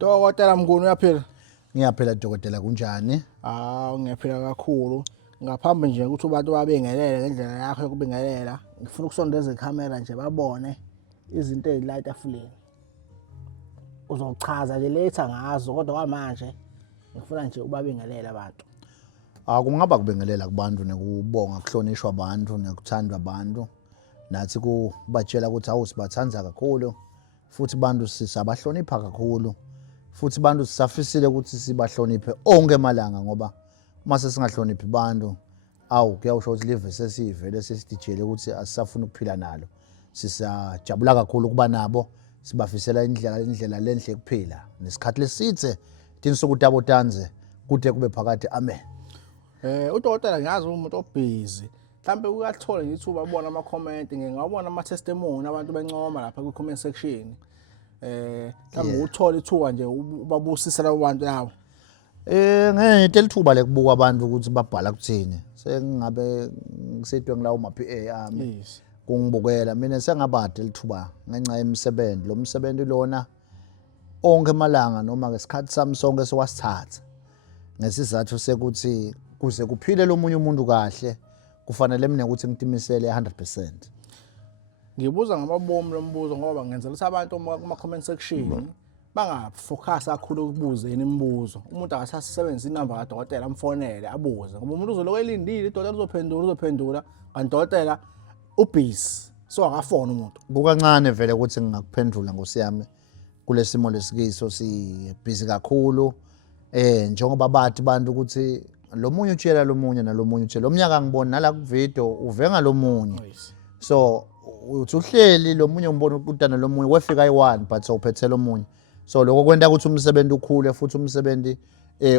Dokotela Mnguni uyaphila? Ngiyaphela dokotela kunjani? Ngiyaphila kakhulu. Ngaphambi nje ukuthi abantu babingelele ngendlela yakho yokubingelela, ngifuna ukusondeza ikhamera nje babone izinto ezila etafuleni. Uzochaza nje later ngazo kodwa kwamanje ngifuna nje ubabingelele abantu. Kungaba kubingelela kubantu nekubonga kuhlonishwa abantu nekuthandwa abantu. Nathi kubatshela ukuthi awusibathanza kakhulu futhi abantu sisabahlonipha kakhulu. Futhi abantu sisafisile ukuthi sibahloniphe onke emalanga ngoba mase singahloniphi abantu kuyawusho ukuthi live sesivele sesidijele ukuthi asisafuna ukuphila nalo. Sisajabula kakhulu kuba nabo sibafisela indlela lenhle kuphila nesikhathi lesithe tinisuku tabotanze kude kube phakade amen. Udokotela ngiyazi umuntu obusy. Mhlambe uyathola nje ithuba ubona ama comment ngingawubona ama testimony abantu bencoma lapha ku comment section. Mhlambe uthola ithuba nje ubabusisa labo bantu labo. Ngeke lithuba lekubuka abantu ukuthi babhala kuthini. Sengabe ngisedwe ngilawo ma-PA ami. Kungibukela mina sengabade lithuba ngenxa yemisebenzi. Lo msebenzi lona onke emalanga noma ngesikhathi sami sonke sewasithatha. Ngesizathu sekuthi kuze kuphile lo munye umuntu kahle kufanele mina ukuthi ngitimisele 100%. Ngibuza ngamabomu lombuzo ngoba ngenzela ukuthi abantu kuma comment section bangafocus kakhulu ukubuzeni imibuzo. Umuntu akasasebenzisa inamba kaDokotela amfonele abuze. Ngoba umuntu uzoloku elindile iDokotela uzophendula kanti Dokotela ubusy so akafona umuntu. Kukancane vele ukuthi ngingakuphendula ngosiyami kulesimo lesikiso si busy kakhulu. Njengoba bathi abantu ukuthi lo munye utshela lo munye nalo munye utshela lo mnyaka ngibona nala ku video uvenga lo munye. So uthi uhleli lo munye umbona ukutana lo munye wefika i1 but sowuphethe lo munye. So lokho kwenta ukuthi umsebenzi ukhule futhi umsebenzi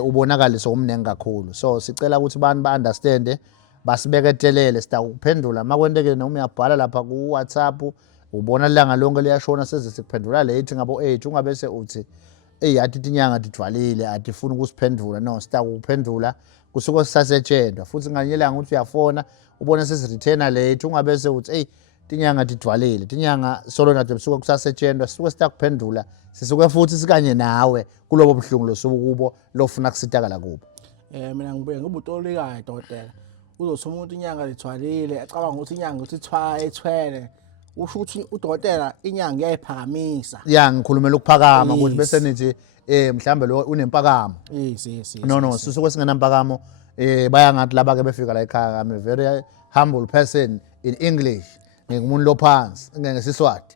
ubonakala somnengi kakhulu. So sicela ukuthi abantu ba-understand basibeketelele sita ukuphendula makwenteke noma uyabhala lapha ku WhatsApp ubona ilanga lonke liyashona seze sikuphendula late ngabo 8 ungabese uthi athi tinyanga tidvalile atifuna ukusiphendula no sita ukuphendula kusuke sisasetshenzwa futhi nganyelanga ukuthi uyafona ubone sesireturna late ungabese uthi tinyanga tidvalile tinyanga solo nathi bisuke kusasetshenzwa sisuke sitakuphendula sisuke futhi sikanye nawe kulobo buhlungu losukubo lofuna kusitakala kubo. Mina ngibuye ngibutolikayo Dokotela. Uzothi umuntu inyanga lithwalile acabanga ukuthi inyanga uthi ethwele usho ukuthi uDokotela inyanga iyayiphakamisa. Ngikhulumela ukuphakama ukuthi bese nithi mhlambe lo unempakamo. Yes. No sisuke singenampakamo baya ngathi laba ke befika la ekhaya I'm a very humble person in English. Ngingumuntu lophansi ngesiswati.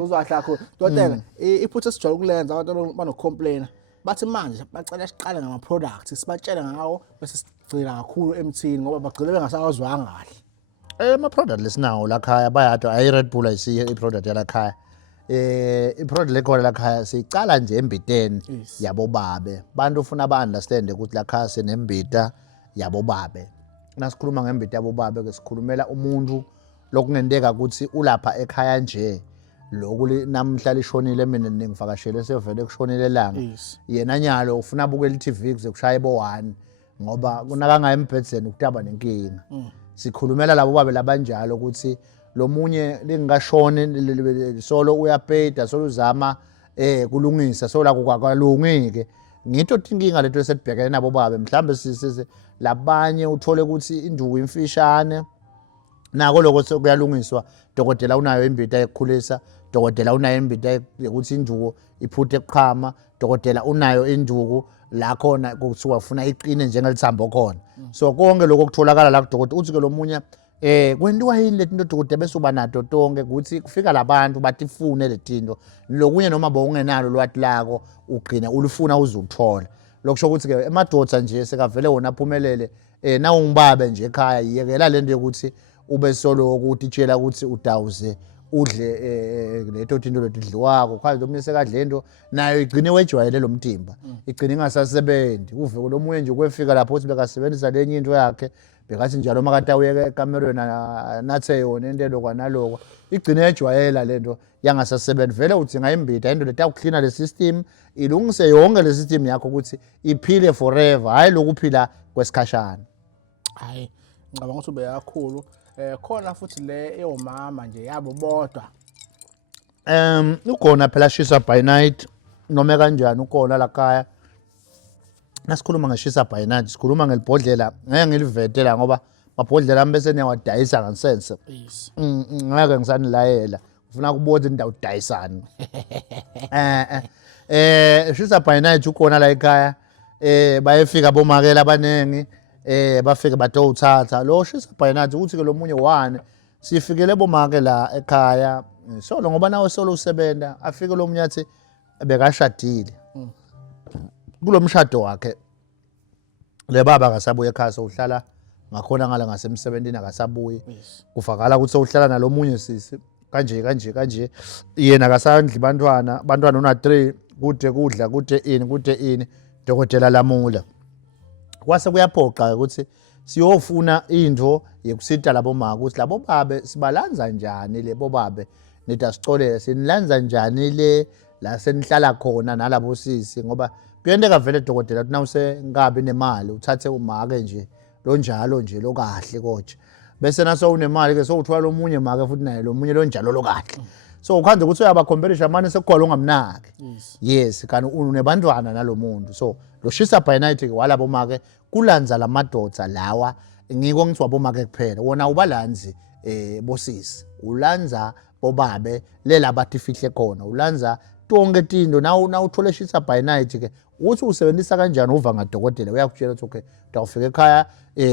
Uzwahle kakhulu. Dokotela iphutha sijwayele ukulenza abantu banocomplain. Bathi manje bacela siqale ngama products sibatshele ngawo bese sigcina kakhulu emthini ngoba bagcile bengasakazwanga kahle. Ama product lesinawo la khaya bayathi ayi Red Bull ayisiye i product yala khaya. I product lekhona la khaya sicala nje embiteni yabo babe. Bantu ufuna ba understand ukuthi la khaya senembita yabo babe. Nasikhuluma ngembita yabo babe ke sikhulumela umuntu lokungenteka ukuthi ulapha ekhaya nje lokuli namhla lishonile mina ningivakashele sevele kushonile langa yena nyalo ufuna bukela iTV kuze kushaye bo1 ngoba kunakanga embhedzeni ukutaba nenkinga. Sikhulumela labo babe labanjalo ukuthi lo munye lingashone solo uyapeda solo uzama kulungisa sola kukalungike ngito tinkinga leto esibhekene nabo babe mhlambe sise labanye uthole ukuthi induku imfishane nako lokho sekuyalungiswa Dokotela unayo imbita ekukhulisa Dokotela unayo imbita ukuthi induku iphuthe eqhama Dokotela unayo induku la khona kuthiwa ufuna iqine njengelithambo khona. So konke lokho kutholakala la kuDokotela uthi ke lo munye kwentiwa yini letinto Dokotela bese uba nato tonke ukuthi kufika labantu batifune letinto lokunye noma bowungenalo lwathi lako ugcina ulufuna uzuthola. Lokusho ukuthi ke emadoda nje sekavele wona aphumelele na ungibabe nje ekhaya yekela lento yokuthi ube solo ukuthi tshela ukuthi udawuze udle leto tinto letidliwako kwazi omunye sekadle into nayo igcine wejwayele lo mtimba igcine ingasasebenzi uve lo munye nje kwefika lapho uthi bekasebenzisa lenye into yakhe bekathi njalo makade awuyeke ekamerweni nathe yona into lokwa naloko igcine ejwayela lento yangasasebenzi vele udinga imbita into letakucleaner le system ilungise yonke le system yakho ukuthi iphile forever hayi lokuphila kwesikhashana. Hayi ngicabanga ukuthi ube kakhulu khona futhi le eyomama nje yabo bodwa Ukhona phela Shisa by Night noma kanjani ukhona la khaya. Nasikhuluma ngeshisa by night sikhuluma ngelibhodlela ngeke ngilivetela ngoba mabhodlela ami bese niyawadayisa ngansense. Yes. Ngeke ngisanilayela ufuna ukubona indawo udayisana. Shisa by night ukhona la ekhaya bayefika bomakela abanengi bafike batowuthatha lo Shisa by night ukuthi ke lo munye one sifikele bomake la ekhaya solo ngoba nawe solo usebenza afike lo munye athi bekashadile. Kulo mshado wakhe le baba akasabuye ekhaya sohlala ngakhona ngala ngasemsebenzini akasabuye kuvakala ukuthi sohlala nalomunye sisi kanje yena akasandli bantwana una 3 kude kudla kude ini dokotela Lamula kwase kuyaphoqa ukuthi siyofuna into yekusita labo mama ukuthi labo babe sibalanza njani lebo babe nithi asicolele sinilanza njani le la senihlala khona nalabo sisi ngoba kuyenteka vele dokotela uthi nawuse ngabe nemali uthathe umake nje lo njalo nje lo kahle koje bese naso unemali ke so uthola lomunye make futhi naye lomunye lo njalo lo kahle so ukhanda ukuthi uyabakhompelisa manje sekukhona ongamnaki yes kanti unebantwana nalomuntu so lo Shisa by night ke walabo make kulanza lamadodza lawa ngiko ngithi wabomake kuphela wona ubalanzi bosisi ulanza bobabe lela bathi fihle khona ulanza tonke tinto na uthole Shisa by night ke uthi usebenzisa kanjani uva ngadokotela uyakutshela ukuthi okay utawufika ekhaya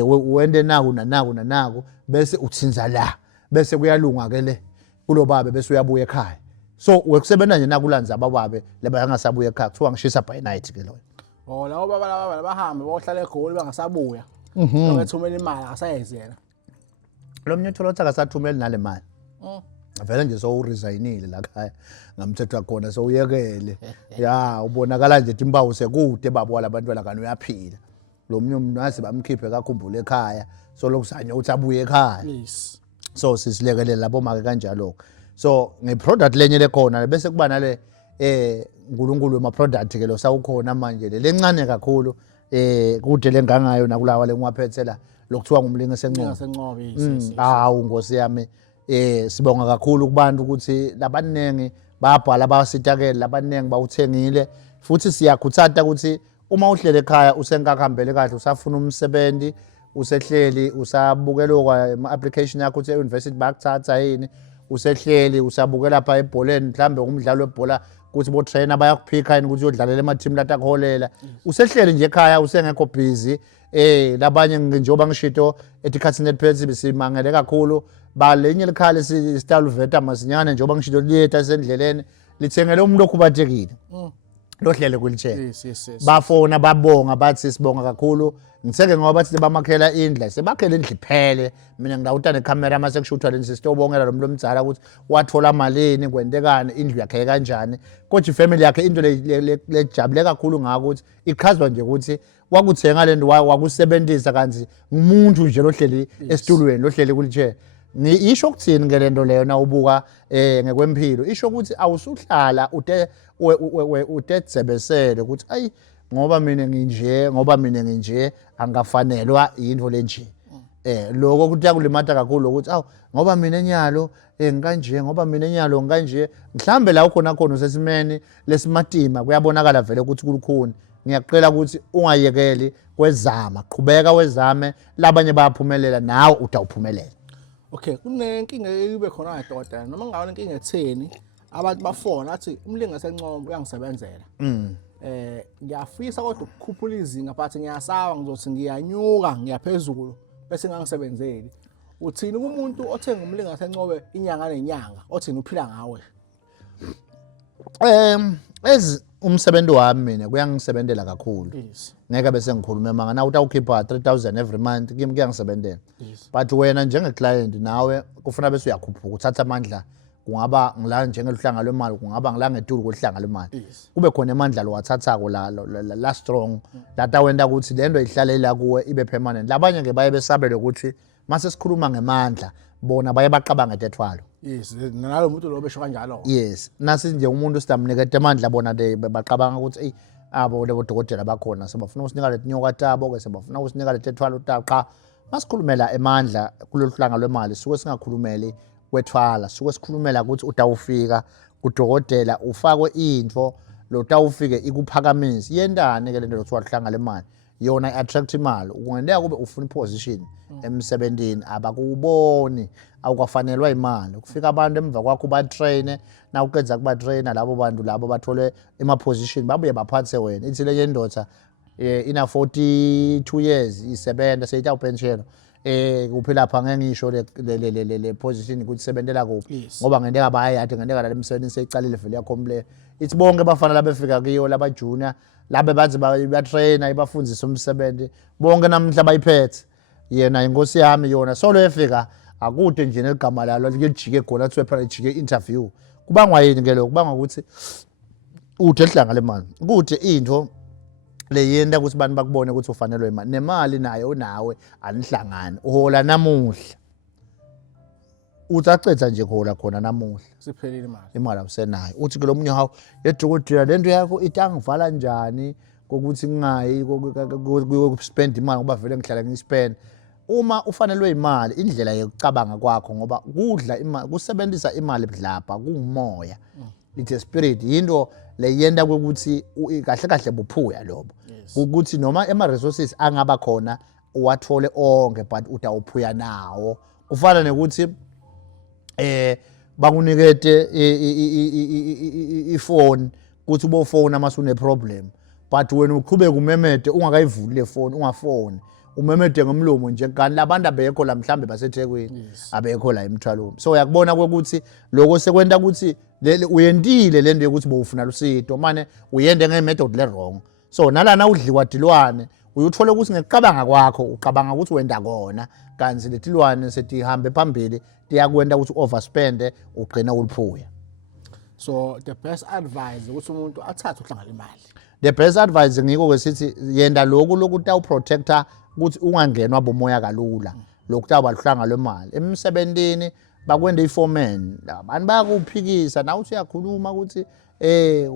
wende naku bese uthinza la bese kuyalunga ke le kulo babe bese uyabuya ekhaya so wekusebenza nje nakulanza abababe leba yangasabuya ekhaya kuthiwa ngishisa by night ke loyo lawo baba bahambe bohlala eGoli bangasabuya ngethumela imali akasayezela lo mnye uthola ukuthi akasathumeli nale mali vele nje so uresignile la khaya ngamthetho khona so uyekele ya ubonakala nje imbawu sekude babo walabantwana kani uyaphila lo mnye umnwazi bamkhiphe kakhumbule ekhaya so lokusanya uthi abuye ekhaya yes so sisilekelela labo make kanjalo so ngeproduct lenye lekhona bese kuba nale uNkulunkulu wema product ke lo sawukhona manje lencane kakhulu kude lengangayo nakulawa lengiwaphethela lokuthiwa ngumlinga sencobe hawu Nkosi yami sibonga kakhulu kubantu ukuthi labanengi babhala basitakela labanengi bawuthengile futhi siyakhuthatha ukuthi uma uhlele ekhaya usenkakhambele kahle usafuna umsebenzi usehleli usabukela kwa application yakho ukuthi e-university bakuthatha yini usehleli usabukela lapha ebholeni mhlambe umdlalo webhola ukuthi bo trainer bayakuphika yini ukuthi uyodlalela ema team latakuholela usehleli nje ekhaya usengekho busy labanye njengoba ngishito etikhatsini eliphethe bisimangele kakhulu balenye likhale style veta masinyane njengoba ngishito liyetha sendleleni lithengele umuntu okhubathekile lohlele kulitshela bafona babonga bathi sibonga kakhulu ngitheke ngoba bathi bamakhela indla sebakhela indlu iphele mina ngidawuta necamera mase kushuthwa leni sisitobongela lo muntu omdzala ukuthi wathola malini kwentekani indlu yakhe kanjani kodwa ifamily yakhe into lejabule kakhulu ngako ukuthi ichazwa nje ukuthi wakuthenga lento wakusebenzisa kanzi umuntu nje lohleli esitulweni lohleli kulitshela isho ukuthini ngelento leyo na ubuka ngekwempilo isho ukuthi awusuhlala utetsebesele ukuthi ayi ngoba mina nginje angafanelwa into lenje lokho kuthi yakulimata kakhulu ukuthi awu ngoba mina enyalo ngikanje ngoba mina enyalo ngikanje mhlambe la ukhona usesimeni lesimatima kuyabonakala vele ukuthi kulukhuni ngiyaqela ukuthi ungayekeli kwezama qhubeka wezame labanye bayaphumelela nawe utawuphumelela. Okay kunenkinga ibe khona eDodana noma ngabe inkinga etheni abantu bafona athi umlinga sencombe uyangisebenzela ngiyafisa kodwa ukukhuphula izinga phathi ngiyasaba ngizothi ngiyanyuka ngiyaphezulu bese ngangisebenzeli uthini kumuntu othenga umlinga sencobe inyanga nenyanga othini uphila ngawe umsebenzi wami mina kuyangisebenzela kakhulu ngeke bese ngikhuluma manga na utawukhipha 3000 every month kimi kuyangisebenzela but wena njenge client nawe kufuna bese uyakhuphuka uthatha amandla kungaba ngila njengeluhlanga lwemali kungaba ngila ngetulu kohlanga lwemali kube khona amandla lo wathathako la strong data wenda ukuthi lento ihlalela kuwe ibe permanent labanye ke baye besabele ukuthi mase sikhuluma ngemandla bona baye baqabanga tethwalo yes nalo umuntu lo besho kanjalo yes nasi nje umuntu sidamnikete amandla bona baqabanga ukuthi abo lebo dokotela bakhona sebafuna usinika letinyoka tabo ke sebafuna usinika letethwalo taqa masikhulumela emandla kuloluhlanga lwemali suke singakhulumeli kwethwala suke sikhulumela ukuthi utawufika udokotela ufakwe into lotawufike ikuphakamise yendane ke lento lothiwa hlanga lemali yona i-attract imali ukungendeka kube ufuna iposition emsebentini abakuboni awukafanelwa imali kufika abantu emva kwakho batraine na uqedza kuba trainer labo bantu labo bathole ema-position babuye baphathe wena ithi le yendoda ina 42 years isebenza seyitha upension kuphi lapha ngeke ngisho le position ukuthi sebentela kuphi ngoba ngendeka bayayathi ngendeka la emsebenzini seyicalile vele yakhompile ithi bonke bafana labefika kiyo laba junior labe bathi ba trainer ibafundzisa umsebenzi bonke namhla bayiphethe yena inkosi yami yona solo efika akude nje negama lalo likujike khona kuthiwe phela ijike interview kubangwa yini ke lokho kubangwa ukuthi uthe ehlanga lemali kude into le yenda ukuthi abantu bakubone ukuthi ufanelwe imali nemali nayo unawe anihlangani uhola namuhla uzacetha nje khona namuhla siphelile imali awusenayo uthi ke lo munye hawo yedokotela lento yakho itangivala njani kokuthi ngingayi spend imali ngoba vele ngihlala ngispend uma ufanelwe imali indlela yokucabanga kwakho ngoba kudla imali kusebenzisa imali budlapha kungumoya lithi spirit into leyenda ukuthi kahle kahle buphuya lobo ukuthi noma ema resources angaba khona uwathole onke but utawuphuya nawo ufana nekuthi bakunikete ifone ukuthi ubofona masune problem but wena uqhubeka umemede ungakayivuli le phone ungafoni umemede ngomlomo nje kanti labantu abekho la mhlambe baseThekwini abekho la eMthwalweni so uyakubona ukuthi lokho sekwenta ukuthi uyentile lento yokuthi bowufuna lusido manje uyende ngemethod le wrong so nalana udliwa dilwane uyuthola ukuthi ngekucabanga kwakho ucabanga ukuthi wenda kona kanti letilwane setihambe phambili tiyakwenda ukuthi overspend ugcina uliphuya so the best advice ukuthi umuntu athathe uhlanga imali the best advice ngiko kwesithi yenda lokhu lokuthi protector ukuthi ungangenwa bomoya kalula lokuthi abahlanga lemali emsebentini bakwende iforeman abantu bayakuphikisa nawe uthi uyakhuluma ukuthi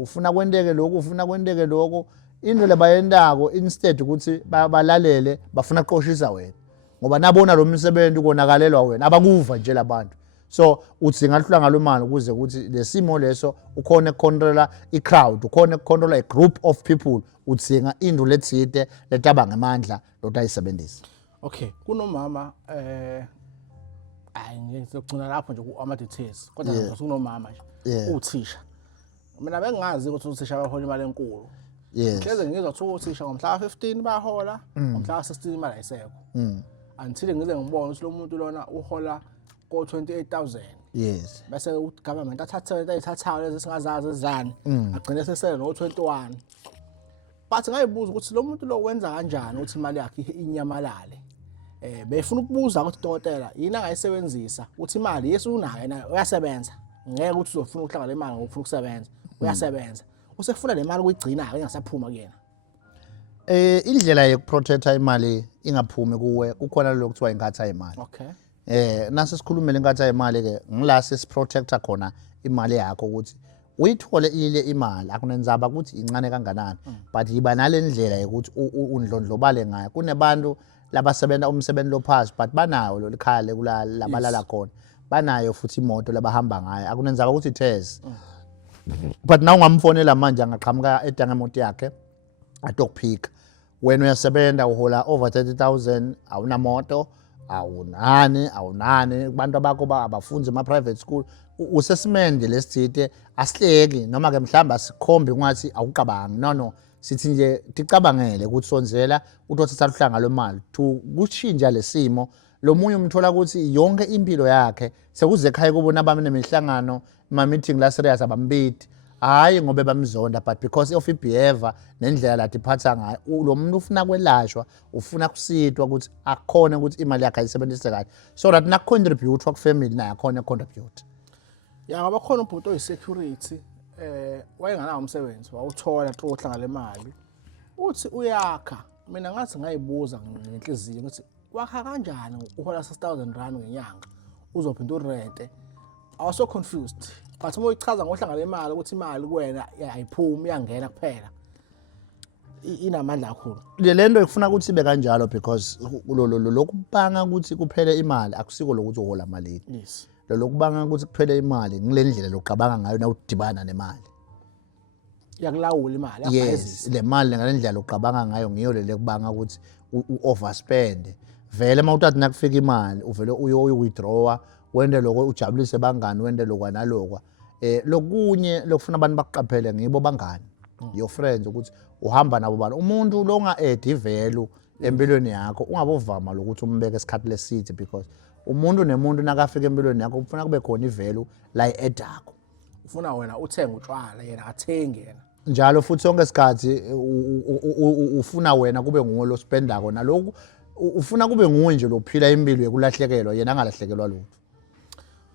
ufuna kwendeke lokho ufuna kwendeke lokho into lebayendako instead ukuthi balalele bafuna kuqoshisa wena ngoba nabona lo msebenzi ukonakalelwa wena abakuva nje labantu so uthi ngahlanga lemali ukuze ukuthi lesimo leso ukhona ukucontrola icrowd ukhona ukucontrola a group of people uthinga into lethide letaba ngamandla lotayisebenzisa okay kunomama ngizocuna lapho nje ama details kodwa kunomama nje uthisha mina bengazi ukuthi uthisha bahola imali enkulu hleze ngizwa ukuthi uthisha ngomhla ka15 bahola ngomhla ka16 imali ayisekho until ngize ngibone ukuthi lo muntu lona uhola ko 28,000 yes bese ugovernment athathayo lezi singazazi ezizani agcine sesele no 21 but ngayibuza ukuthi lo muntu lo wenza kanjani ukuthi imali yakhe inyamalale befuna ukubuza ukuthi dokotela yini angayisebenzisa ukuthi imali yesu unayo yena uyasebenza ngeke ukuthi uzofuna ukuhlanga le mali ngokufuna ukusebenza uyasebenza usefuna le mali ukuyigcina ke ingasaphuma kuyena indlela yokuprotecta imali ingaphumi kuwe kukhona lokho kuthiwa inkatha imali okay nase sikhulumele inkatha imali ke ngilase siprotecta khona imali yakho ukuthi uyithole ile imali akunenzaba ukuthi incane kanganani but yiba nalendlela yokuthi undlondlobale ngayo kunebantu labasebenza umsebenzi lophasi but banayo lo likhaya lekulala labalala khona banayo futhi imoto labahamba ngayo akunenzaba ukuthi ithes but naw ungamfonela manje angaqhamuka edangemoto yakhe atokuphika wena uyasebenza uhola over 30,000 awunamoto awunani kubantu abakho abafunzi ema private school usesimende lesithite asihleki noma ke mhlamba sikhombe ngathi awucabangi no sithi nje ticabangele ukuthi sonzela utothatha uhlanga lwemali kushintsha lesimo lo munye umthola ukuthi yonke impilo yakhe sekuze ekhaya kubona abami nemihlangano ma meeting la serious abambiti hayi ngobe bamzonda but because of behavior nendlela lathi iphatha ngayo lo muntu ufuna kwelashwa ufuna kusitwa ukuthi akhona ukuthi imali yakhe ayisebenzise kahle so that na contribute ku family naye akhona contribute ya ngoba khona umuntu oyisecurity wayenganawo umsebenzi wawuthola through uhlanga lemali uthi uyakha mina ngathi ngayibuza ngenhliziyo ukuthi wakha kanjani uhola 6,000 rand ngenyanga uzophinda urente awaso confused but uma uyichaza ngohlanga lemali ukuthi imali kuwena ayiphumi iyangena kuphela inamandla kakhulu lento ifuna ukuthi ibe kanjalo because lokubanga ukuthi kuphele imali akusiko lokuthi uhola malini yes lokubanga ukuthi kuphele imali ngilendlela lokucabanga ngayo nawudibana nemali. Yakulawula imali Yes, le mali ngalendlela lokucabanga ngayo ngiyo le kubanga ukuthi overspend. Vele mawuthatha nakufika imali uvele uyo-withdrawa wende lokho ujabulise bangani wende lokwa nalokwa. Lokunye lokufuna abantu bakuqaphele ngibo bangani. Your friends ukuthi uhamba nabo bani. Umuntu lo nga-add value empilweni yakho ungabovama lokuthi umbeke isikhathi leside because umuntu nemuntu nakafika empilweni yakho kufuna kube khona ivalue la i-addako. Ufuna wena uthenga utshwala yena athenge yena. Njalo futhi sonke isikhathi ufuna wena kube nguwe lo spendako naloku ufuna kube nguwe nje lophila impilo yekulahlekelwa yena angalahlekelwa lutho.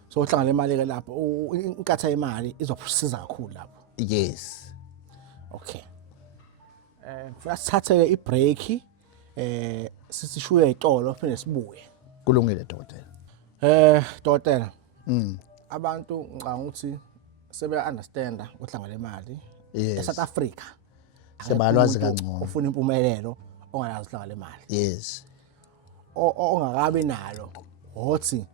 So uhlangana imali ke lapho inkatha imali izokusiza kakhulu lapho. Yes. Okay. Ngifuna sithathe i-break sisishuye itolo phinde sibuye. Kulungile dokotela. Dokotela. Abantu ngicanga ukuthi sebe understand uhlangana imali eSouth Africa. Sebalwazi kangcono. Ufuna impumelelo ongalazi uhlangana imali. Yes. Ongakabi nalo hothi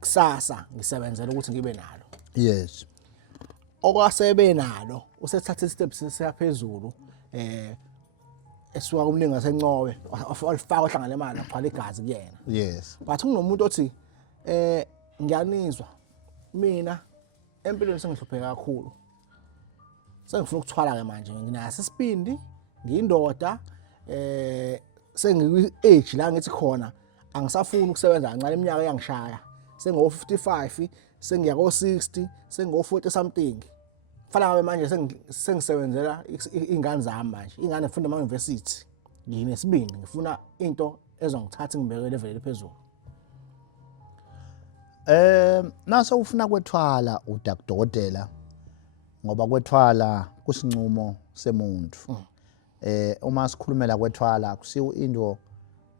kusasa ngisebenzela ukuthi ngibe nalo. Yes. Okwasebe nalo usethatha steps esiyaphezulu esuka kumningi ngasencowe alifaka uhlangana imali agcwala igazi kuyena. Yes. But kunomuntu othi ngiyanizwa mina empilweni sengihlupheka kakhulu. Sengifuna ukuthwala ke manje nginaso isibindi ngiyindoda sengiyi-age la ngithi khona angisafuni ukusebenza kancane iminyaka yangishaya sengo-55 sengiya ko-60 sengo-40 something fana ngabe manje sengisebenzela ingane zami manje ingane ngifunda ama-university nginesibindi ngifuna into ezongithatha ngibeke level eliphezulu. Naso ufuna kwethwala udokotela ngoba kwethwala kusincumo semuntu. Uma sikhulumela kwethwala akusiyo into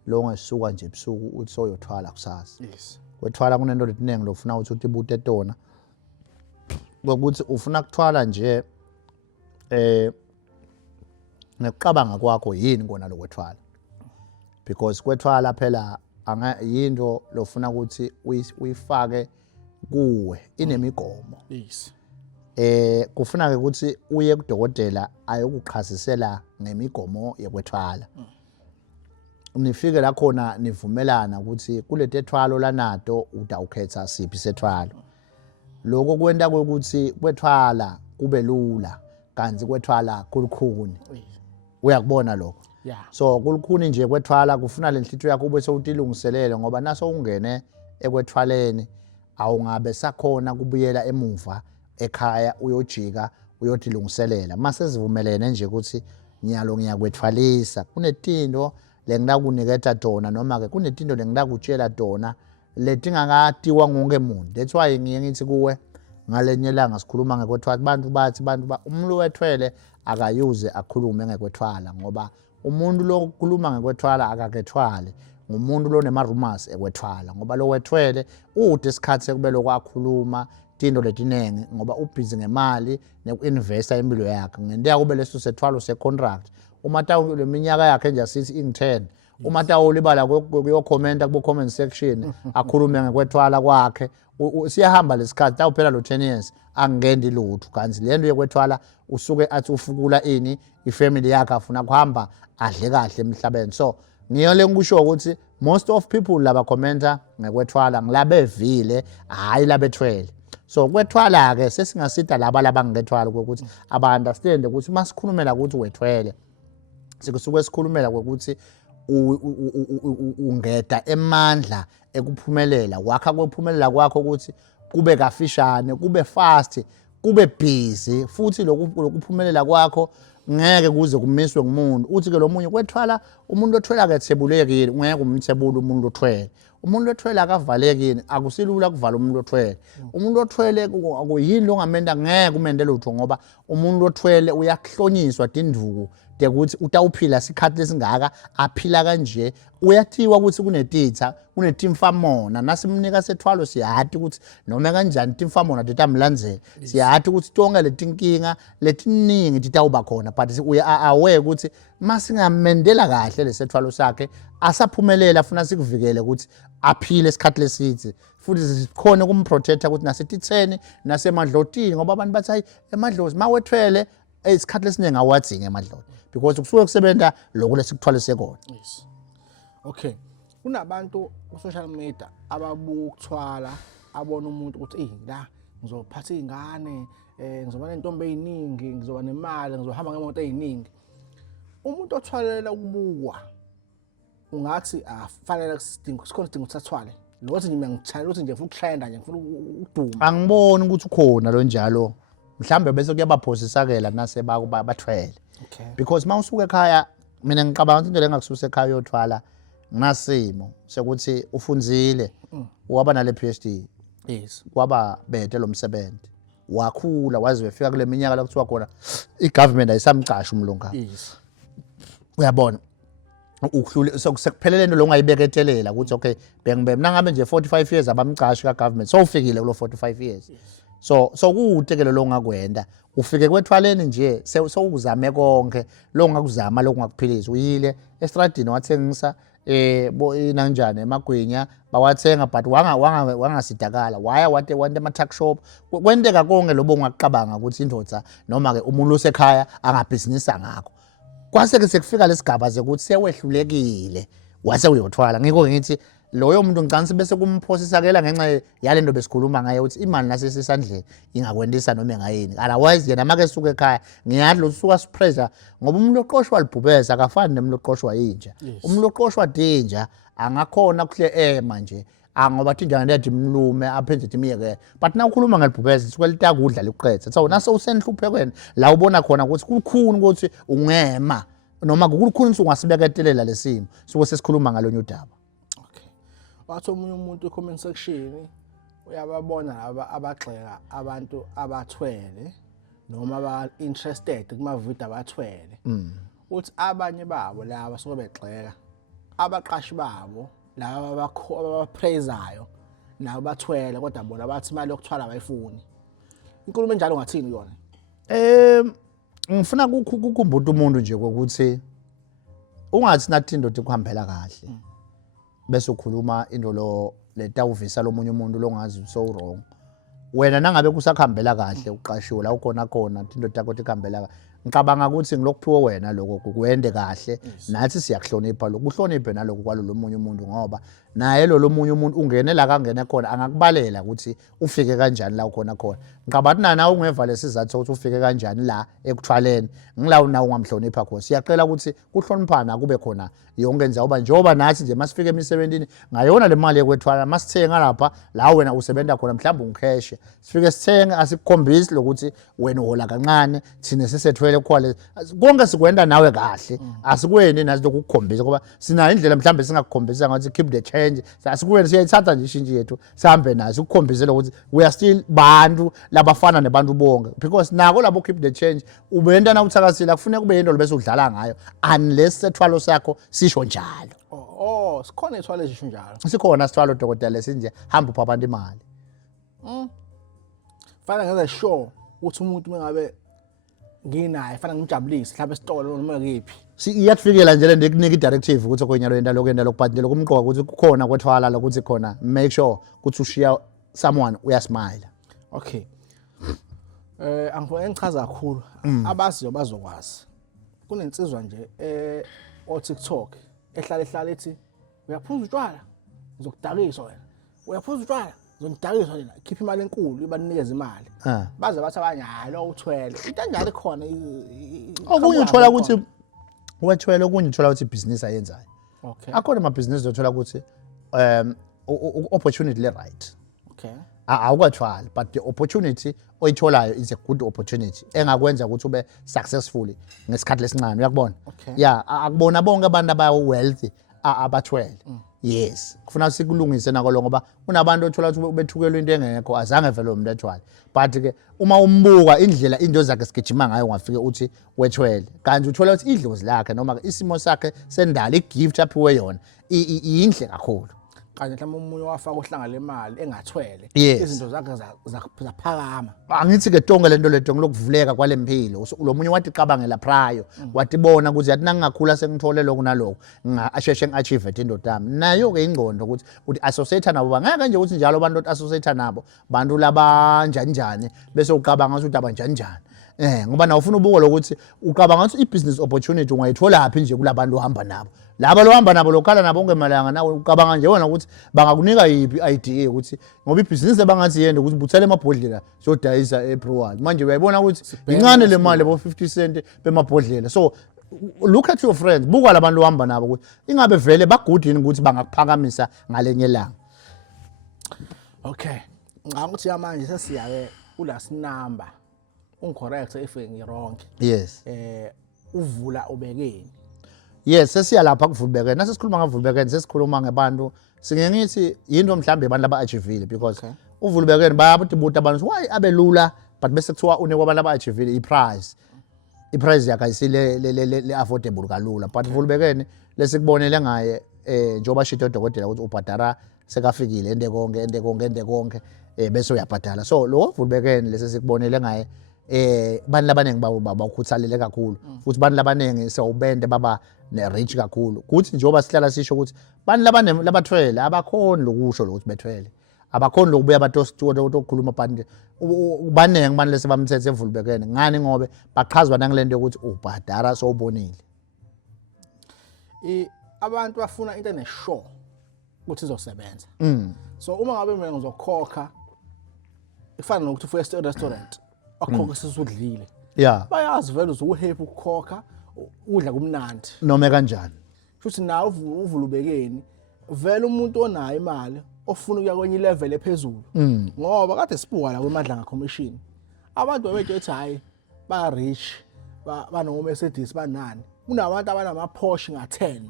lo ngesuka nje ebusuku uthi soyothwala kusasa. Yes. Kwethwala kunento letinenge lofuna ukuthi ibute tona. Ngokuthi ufuna kuthwala nje ngekucabanga kwakho yini kona lokwethwala. Because kwethwala phela yinto lofuna ukuthi uyifake kuwe inemigomo. Yes. Kufuna ke ukuthi uye kudokotela ayokuchasisela ngemigomo yekwethwala. Nifike la khona nivumelana ukuthi kule tethwalo lanato utawukhetha siphi sethwalo. Lokho kwenta ukuthi kwethwala kube lula kanti kwethwala kulukhuni. Uyakubona lokho. Yeah. So kulukhuni nje kwethwala kufuna lenhlitho yakho ube sewutilungiselele ngoba naso ungene ekwethwaleni awungabe sakhona kubuyela emuva ekhaya uyojika uyotilungiselela. Mase sivumelene nje ukuthi nyalo ngiyakwethwalisa kunetinto lenginakuniketa tona noma ke kunetinto lenginakutshela tona letingakatiwa ngonke umuntu. That's why ngiye ngithi kuwe ngalenye langa sikhuluma ngekwethwala abantu bathi umuntu wethwele akayuze akhulume ngekwethwala ngoba umuntu lo kukhuluma ngekwethwala akakethwale ngumuntu lo nema-rumors ekwethwala ngoba lo wethwele ude isikhathi sekube lokwakhuluma tinto letinenge ngoba ubhizi ngemali neku-investa impilo yakhe ngento yakube leso sethwalo se-contract uma le minyaka yakhe nje asithi ing-10 uma tawulibala kuyokhomenta kubo-comment section akhulume ngekwethwala kwakhe siyahamba lesikhathi tawuphela lo 10 years angendi lutho kanti lento yekwethwala usuke athi ufukula ini ifamily yakhe afuna kuhamba adle kahle emhlabeni. So ngiyo lengisho ukuthi most of people laba commenta ngekwethwala ngilabevile hayi labethwele. So kwethwala ke sesingasida laba ngethwala ukuthi aba understand ukuthi masikhulumela ukuthi wethwele sikusuke sikhulumela ukuthi ungeda emandla ekuphumelela wakha kwephumelela kwakho ukuthi kube kafishane kube fast kube busy futhi lokuphumelela kwakho ngeke kuze kumiswe ngumuntu uthi ke lo munye kwethwala umuntu othwela ke thebulekile ungeke umthebula umuntu othwele umuntu othwele akavalekile akusilula kuvala umuntu othwele umuntu othwele akuyini lo ngamenda ngeke umende lutho ngoba umuntu othwele uyahlonyiswa tinduku ukuthi utawuphila isikhathi lesingaka aphila kanje uyathiwa ukuthi kunetitha kunetimfamona nasimnika sethwalo siyathi ukuthi noma kanjani timfamona titamlandzela siyathi ukuthi tonke letinkinga letiningi titawuba khona but we are aware ukuthi masingamendela kahle lesethwalo sakhe asaphumelela afuna sikuvikele ukuthi aphile esikhathi lesithe futhi sikhona kumprotecta ukuthi nasethitheni nasemadlotini ngoba abantu bathi hayi emadlozi mawethwele isikhathi lesiningi awadzinga emadloti because kusuke kusebenza lokho lesikuthwalise kona. Yes. Okay. Kunabantu ku social media ababukuthwala abona umuntu ukuthi la ngizophatha izingane ngizoba nentombi eziningi ngizoba nemali ngizohamba ngemoto eziningi. Umuntu othwalela ukubukwa ungathi afanele sikhona isidingo sathwale lokuthi nje ngithanda ukuthi nje ngifuna ukutrenda nje ngifuna ukuduma. Angiboni ukuthi ukhona lo njalo mhlambe bese kuyabaphosisakela nase bathwele. Okay. Because mawusuka ekhaya mina ngicabanga ukuthi into lengakususa ekhaya yothwala ngasimo sekuthi ufunzile waba nale PhD. Yes. Kwaba bethe lo msebenzi wakhula waze wefika kule minyaka la kuthiwa khona igovernment ayisamcasha umlunga. Yes. Uyabona ukuhlule sekuphelele into lo ngayibeketelela ukuthi okay mina ngabe nje 45 years abamcashi ka government so ufikile kulo 45 years. So kude ke lo ngakwenda ufike kwethwaleni nje sewuzame konke lo ngakuzama lo ngakuphilisa uyile estradini wathengisa inanjani emagwinya bawathenga but wangasidakala waya wante ama tuck shop kwenteka konke lobo ngaqabanga ukuthi indodza noma ke umuntu osekhaya angabhizinisa ngakho kwase ke sekufika lesigaba sekuthi sewehlulekile wase uyothwala ngikho ngithi loyo muntu ngicanga bese kumphosisakela ngenxa yalento besikhuluma ngaye ukuthi imali nasesisandleni ingakwendisa noma engayini otherwise yena make suka ekhaya ngiyathi lo suka surprise ngoba umuntu oqoshwa libhubeza akafani nemuntu oqoshwa inja. Umuntu oqoshwa danger angakhona kuhle manje ngoba thi njani yathi mlume aphenze thi miyeke but na ukhuluma ngalibhubeza suka litakudla liqethe so naso usenhluphe la ubona khona ukuthi kukhulu ukuthi ungema noma kukhulu ukuthi ungasibeketelela lesimo suke sesikhuluma ngalonye udaba. Wathi omunye umuntu comment section uyababona abagxeka abantu abathwele noma aba interested kuma video abathwele uthi abanye babo laba soke begxeka abaqashi babo laba abapraiseayo nabo bathwele kodwa bona bathi imali yokuthwala abayifuni. Inkulumo enjalo ngathini yona? Ngifuna ukukhumbuza umuntu nje ukuthi ungathi nathi indoda ikuhambela kahle bese ukhuluma into lo letawuvisa lomunye umuntu longazi so wrong wena nangabe kusakhambela kahle uqashiwe la ukhona indoda yakho ikhambela ngicabanga ukuthi ngilokuphiwe wena lokho kuwende kahle nathi siyakuhlonipha lokho uhloniphe nalokho kwalo munye umuntu ngoba naye lo munye umuntu ungenela kangena khona angakubalela ukuthi ufike kanjani la ukhona khona ngicabanga nana ungeva lesizathu ukuthi ufike kanjani la ekuthwaleni ngilawo nawo ungamhlonipha khona siyaqela ukuthi kuhloniphana kube khona yonke enza uba njoba nathi nje masifike emisebenzini ngayona le mali yekwethwala masithenga lapha la wena usebenza khona mhlawumbe ungikheshe sifike sithenga asikukhombisi lokuthi wena uhola kancane thina sesethwele kwale konke sikwenda nawe kahle asikweni nathi lokukukhombisa ngoba sina indlela mhlawumbe singakukhombisa ngathi keep the change asikweni siyayithatha nje ishinji yethu sihambe nazo ukukhombisela ukuthi we are still bantu labafana nebantu bonke because nako labo keep the change ubenta na uthakasila kufanele kube into bese udlala ngayo unless sethwalo sakho sisho njalo. Sikhona ithwalo ezisho njalo. Sikhona sithwalo dokotela lesinje hamba upha abantu imali. Fana ngaze sure ukuthi umuntu mengabe nginaye fana ngimjabulise mhlawumbe esitolo noma kephi. Iyakufikela nje le ndikunika i-directive ukuthi okwenyalo yenta lokho but nje lokumqoka ukuthi kukhona kwethwala lokuthi khona make sure ukuthi ushiya someone uyasmile. Okay. Angifuna ngichaza kakhulu abaziyo bazokwazi. Kunensizwa nje o TikTok ehlala ethi uyaphuza utshwala ngizokudakiswa wena. Uyaphuza utshwala ngizokudakiswa wena. Khipha imali enkulu ibanikeze imali. Baze bathi abanye lo uthwele. Into enjalo khona okunye uthola ukuthi wethwele okunye uthola ukuthi business ayenzayo. Okay. Akhona ama business uthola ukuthi opportunity le right. Okay. Awukathwali but the opportunity oyitholayo is a good opportunity engakwenza ukuthi ube successful ngesikhathi lesincane uyakubona. Yeah akubona bonke abantu aba wealthy abathwele. Yes kufuna sikulungise nako lo ngoba kunabantu othola ukuthi ubethukelwe into engekho azange vele umuntu ethwala but ke uma umbuka indlela into zakhe sigijima ngayo ngafike uthi wethwele kanti uthola ukuthi idlozi lakhe noma isimo sakhe sendala igift aphiwe yona inhle kakhulu. kanye mhlawumbe umunye wafaka uhlanga lemali engathwele Yes. izinto zakhe zaphakama. Angithi ke tonke lento leto ngilokuvuleka kwalempilo lo munye wathi qabangela prior watibona ukuthi yathi nangingakhula sengithole lokho nalokho asheshe ngiachieve indoda yami nayo ke ingqondo ukuthi associate nabo bangeke nje ukuthi njalo abantu associate nabo bantu laba njani bese uqabanga ukuthi abanjani ngoba na ufuna ubuko lokuthi uqabanga ukuthi i-business opportunity ungayithola phi nje kulabantu ohamba nabo laba lo hamba nabo lokhala nabo ongemalanga nawe uqabanga nje wena ukuthi bangakunika yipi idea ukuthi ngoba ibhizinisi abangathi yende ukuthi buthele emabhodlela sodayisa eBrewery manje uyayibona ukuthi incane le mali bo 50 cent bemabhodlela. So look at your friends buka labantu ohamba nabo ukuthi ingabe vele bagudini ukuthi bangakuphakamisa ngalenye langa. Okay, ngakuthi manje sesiya ke last number uncorrect if ngirong. Yes. Uvula ubekeni. Yes, sesiya lapha kuvulbekeni. Nasesikhuluma ngavulbekeni sesikhuluma ngebantu singengithi yinto mhlambe abantu aba-achievile because uvulbekeni bayabuthi abantu why abelula but bese kuthiwa unekwabantu aba-achievile i-price yakhe ayisile le affordable kalula but uvulbekeni lesikubonele ngaye njengoba shito udokotela ukuthi ubhadara sekafikile ende konke bese uyabhadala. So lo uvulbekeni lese sikubonele ngaye bantu labaningi bawukhuthalele kakhulu futhi bantu labaningi sewubende baba ne-reach kakhulu kuthi njengoba sihlala sisho ukuthi bantu labathwele abakhoni lokusho ukuthi bethwele abakhoni lokubuya batokhuluma bantu baningi bantu lese bamthethe evulbekeni ngani ngobe baqhazwa nangilento yokuthi ubhadara sowubonile. Abantu bafuna into eneshow ukuthi izosebenza. So uma ngabe mina ngizokhokha ifana nokuthi ufike e-restaurant akhokhe sisudlile. Yeah. Bayazi vele uzuhappy ukukhokha udla kumnandi. Noma kanjani. Futhi nawe uvulubekeni vele umuntu onayo imali ofuna ukuya kwenye level ephezulu. Ngoba kade sibuka la kweMadlanga Commission. Abantu bebethi hayi ba rich bano Mercedes banani. Kunabantu abanama Porsche nga10.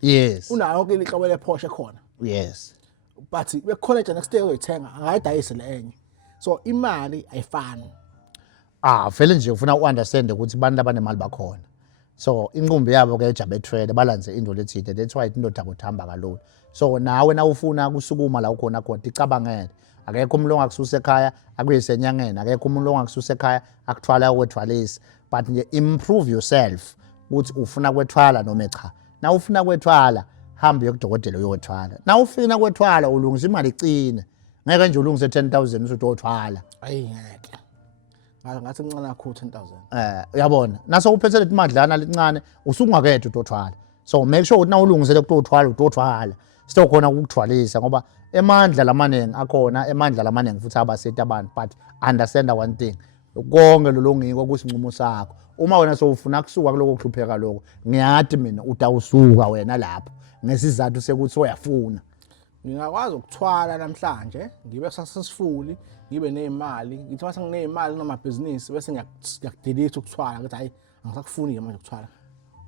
Yes. Unayo ke liqabele Porsche khona. Yes. But bekhona nje next day uyithenga angayidayisi lenye. So imali ayifani. Vele nje ufuna uunderstand ukuthi abantu abanemali bakhona. So inqumbi yabo ke ejabethwele balanze into lethide that's why indoda akuthamba kalula. So nawe na ufuna kusukuma la ukhona khona icabangele. Akekho umuntu ongakususa ekhaya akuyise enyangeni, akekho umuntu ongakususa ekhaya akuthwala ukwethwalisa. But nje improve yourself ukuthi ufuna kwethwala noma cha. Na ufuna kwethwala hamba uyokudokotela uyothwala. Na ufina kwethwala ulungisa imali icine. Ngeke nje ulungise 10,000 usuthi uyothwala. Ayingeke. Ngathi incane kakhulu 10,000. Uyabona naso uphethele imadlana lincane usungakethe utothwala. So make sure ukuthi na ulungisele utothwala sito khona ukuthwalisa ngoba emandla lamanengi akhona emandla lamanengi futhi abasethi abantu but understand one thing konke lolongiko kusinqumo sakho uma wena sowufuna kusuka kuloko kuhlupheka lokho ngiyathi mina utawusuka wena lapho ngesizathu sekuthi uyafuna. Ngingakwazi ukuthwala namhlanje ngibe successful ngibe nemali ngithi mase nginemali noma business bese ngiyakudelete ukuthwala ukuthi hayi angisakufuni manje ukuthwala.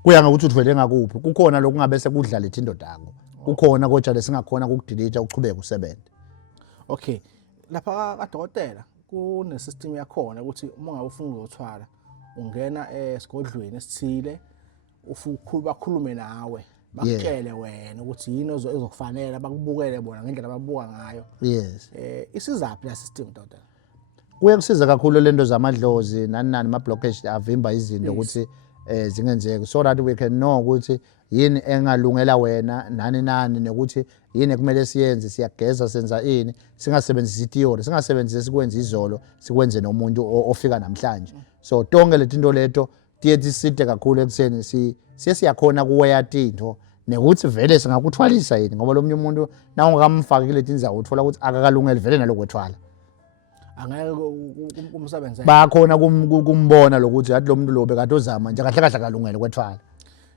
Kuya ngokuthi uthwele ngakuphi kukhona lokungabe sekudla lethi indoda yakho kukhona kodwa lesingakhona ukukudelete ukuchubeka usebenze. Okay lapha kadokotela kune system yakhona ukuthi uma ngabe ufuna ukuzothwala ungena esigodlweni esithile bakhulume nawe bakutshele wena ukuthi yini ezokufanele bakubukele bona ngendlela ababuka ngayo. Yes. Isizaphi la system dokotela? Kuye kusiza kakhulu lento zamadlozi nani ama blockage avimba izinto ukuthi zingenzeki so that we can know ukuthi yini engalungela wena nani nokuthi yini kumele siyenze siyageza senza ini singasebenzisi theory singasebenzisi sikwenza izolo sikwenze nomuntu ofika namhlanje. So tonke letinto leto tiyethi side kakhulu ekseni siyakhona kuweya tinto nekuthi vele singakuthwalisa yini ngoba lo umuntu na ungakamfaki leti indzawo uthola ukuthi akakalungeli vele nalokwethwala. Angeke umsebenze bakhona kumbona lokuthi yathi lo muntu lo bekade uzama nje kahle kalungele kwethwala.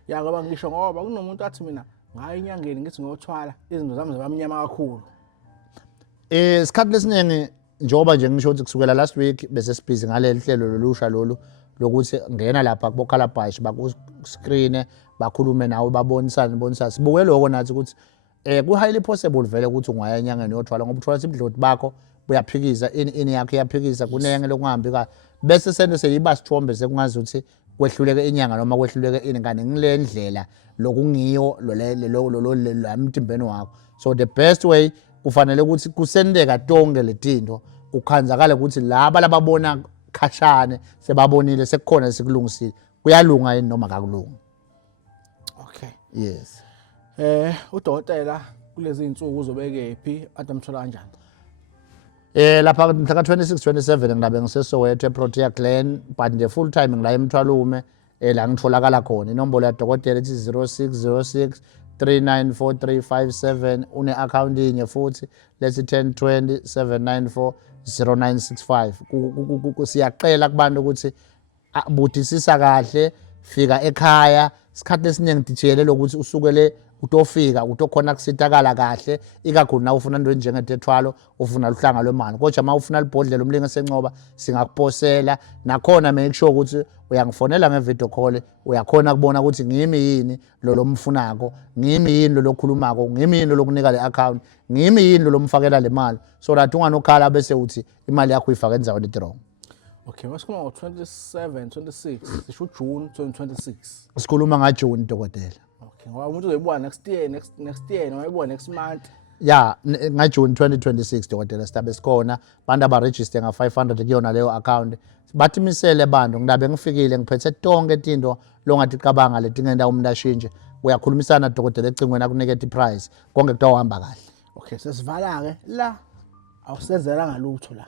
Ya ngoba ngisho ngoba kunomuntu athi mina ngayi inyangeni ngithi ngothwala izinto zami zabamnyama kakhulu. Isikhathi lesiningi njengoba nje ngisho ukuthi kusukela last week bese sibhizi ngaleli hlelo lolusha lolu lokuthi ngena lapha kubokhala bhayishi bakuscreen bakhulume nawe babonisana sibuke lokho nathi ukuthi ku highly possible vele ukuthi ungaya enyangeni uyothwala ngoba uthola ibidloti bakho uyaphikiza ini yakho iyaphikisa kunenge lokungahambi kahle bese sento seyiba sithombe sekungazi ukuthi kwehluleke inyanga noma kwehluleke ini kanti ngile ndlela lokungiyo lo emtimbeni wakho. So the best way kufanele ukuthi kusendeka tonke letinto ukhanzakala ukuthi laba lababona khashane sebabonile sekukhona sikulungisile kuyalunga yini noma kakulungi. Okay. Yes. Udokotela kulezi insuku uzobekephi adamthola kanjani? Lapha mhla ka-26-27 ngilabe ngiseSoweto eProtea Glen but nje full time ngila eMthwalume la ngitholakala khona. Inombolo yaDokotela ethi 0606 394357 une-account inye futhi lethi 1020 794 0965. Siyaqela kubantu ukuthi budisisa kahle fika ekhaya isikhathi esiningi dijiyelele ukuthi usukele utofika utokhona kusitakala kahle ikakhulu na ufuna into enjengetethwalo ufuna luhlanga lwemali kodwa uma ufuna libhodlela umlingo esencoba singakuposela nakhona make sure ukuthi uyangifonela ngevideo call uyakhona kubona ukuthi ngimi yini lo mfunako ngimi yini lo khulumako ngimi yini lokunika le account ngimi yini lo mfakela le mali so that unganokhala bese uthi imali yakho uyifaka enzaweni wrong. Okay, masikhuluma ngo-27 26 sisho June 2026. Sikhuluma ngaJune dokotela. Okay, ngoba umuntu uzoyibuka next year noma uyibuka next month. Yeah, ngaJune 2026 dokotela sitabe sikhona abantu abaregister nga500 kuyona leyo account bathi misele bantu ngidabe ngifikile ngiphethe tonke izinto longathi cabanga letingenda umuntu ashintshe uyakhulumisana dokotela ecingweni akunike iprice konke kutawuhamba kahle. Okay, sesivala ke la awusenzela ngalutho la.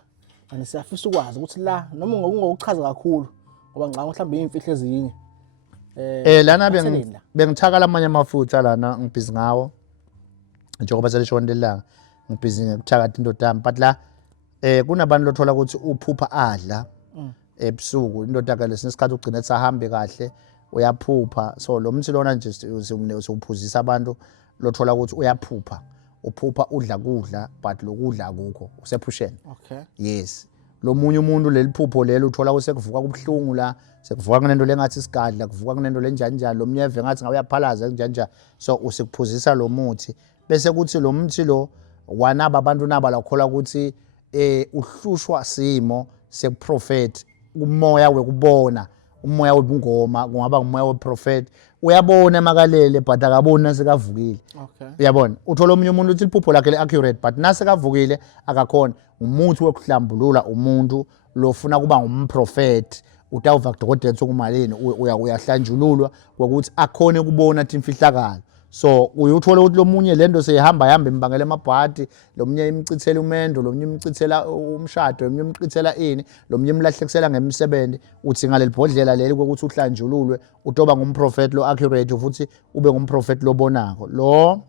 Kanti siyafisa ukwazi ukuthi la noma ngokuchaza kakhulu ngoba ngicanga mhlawumbe imfihlo ezinye lana bengithakala amanye amafutha lana ngibhizi ngawo njengoba selishona lelanga ngibhizi ngikuthakatha into tami but la kunabantu lothola ukuthi uphupha adla ebusuku into takale lesikhathi ugcina sahambe kahle uyaphupha so lo mthi lona nje uphuzisa abantu lothola ukuthi uyaphupha uphupha udla kudla but lokudla akukho usephusheni. Okay. Yes. Lo munye umuntu leliphupho lelo uthola usekuvuka kubhlungu la sekuvuka kunento lengathi isigadla kuvuka kunento lenjanjani lo mnyeve ngathi ngabe uyaphalaza kanjanja so usekuphuzisa lo muthi bese kuthi lo mthi lo wanaba abantu naba lakhola ukuthi uhlushwa simo sekuprofet umoya wekubona umoya webungoma kungaba umoya weprofet uyabona emakalele but akabona sekavukile. Okay. Uyabona uthola omunye umuntu uthi iphupho lakhe le-accurate but nasekavukile akakhona umuthi wokuhlambulula umuntu lofuna kuba ngumprofeti utawuva kudokotela sokumalini uyahlanjululwa ukuthi akhone kubona ukuthi imfihlakalo so uyuthola ukuthi lo munye lento seyihamba imbangela emabhadi lo munye imcithela umendo lo munye imcithela umshado lo munye imcithela ini lo munye imlahlekisela ngemisebenzi uthi ngaleli bhodlela leli ukuthi uhlanjululwe utoba ngumprofeti lo accurate futhi ube ngumprofeti lobonako lo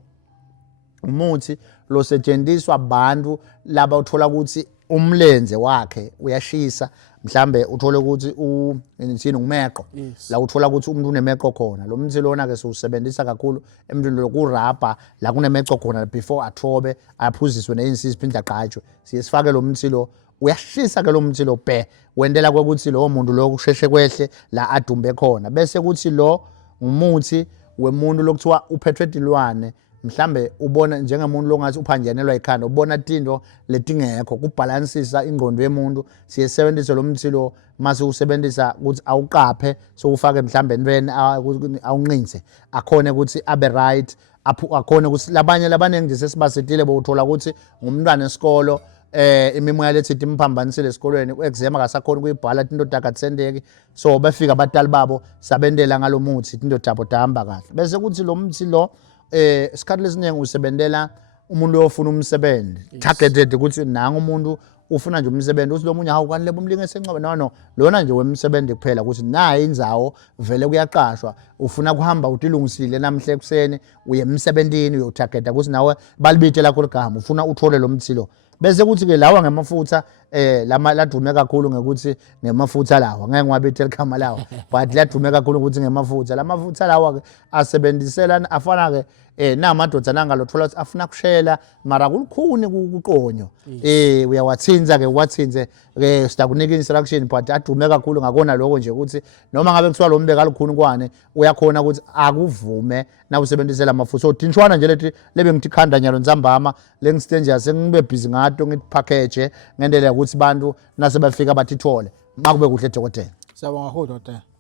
umuthi lo setshenziswa abantu laba uthola ukuthi umlenze wakhe uyashisa mhlambe uthole ukuthi inithini ngumeqo la uthola ukuthi umuntu unemeqo khona lo mthi lona ke siwusebenzisa kakhulu emntwini lo kurabha la kunemeqo khona before athobe aphuziswe neinsisi phindla qhatshwe siyesifake lo mthi lo uyashisa ke lo mthi lo bhe wendela ukuthi lo muntu lo kusheshe kwehle la adumbe khona bese kuthi lo umuthi wemuntu lokuthiwa uphethwe dilwane mhlambe ubona njengemuntu longathi uphanjanelwa ikhanda ubona into letingekho kubalansisa ingqondo yemuntu siyesebenzisa lo mthi lo mase usebenzisa ukuthi awuqaphe sokufake mhlambe entweni awunqinze akhone ukuthi abe right akhone ukuthi labanye labanenge nje sesibasetile bowuthola ukuthi ngumntwana esikolo imimoya lethi imphambanisile esikolweni ku-exam akasakhona ukuyibhala into dakatsendeki so befika abatali babo sabendela ngalomuthi into dabo dahamba kahle bese kuthi lo mthi lo isikhathi lesiningi usebenzela umuntu ofuna umsebenzi targeted ukuthi nanga umuntu ufuna nje umsebenzi uthi lo munye hawu kanti lebo umlingo esencobe no lona nje wemsebenzi kuphela ukuthi nayi indzawo vele kuyaqashwa ufuna kuhamba utilungisile namhle ekuseni uye emsebenzini uyotargeta ukuthi nawe balibite lakho ligama ufuna uthole lo mthilo bese kuthi ke lawa ngemafutha ladume kakhulu ngekuthi ngemafutha lawa ngeke ngiwabethe igama lawo but ladume kakhulu ukuthi ngemafutha lamafutha lawa ke asebenzisela afana ke namadoda nangalothola ukuthi afuna kushela mara kulukhuni kuqonyo uyawathinza ke wathinze ke sitakunika instruction but adume kakhulu ngakona lokho nje ukuthi noma ngabe kuthiwa lo mbeka lukhuni kwane uyakhona ukuthi akuvume na usebenzisela amafutha so tinshwana nje lethi lebe ngithi khanda nyalo nzambama lengistenja sengibe busy ngato ngithi package ngendlela ukuthi bantu nase bafika bathithole makube kuhle dokotela siyabonga kakhulu dokotela.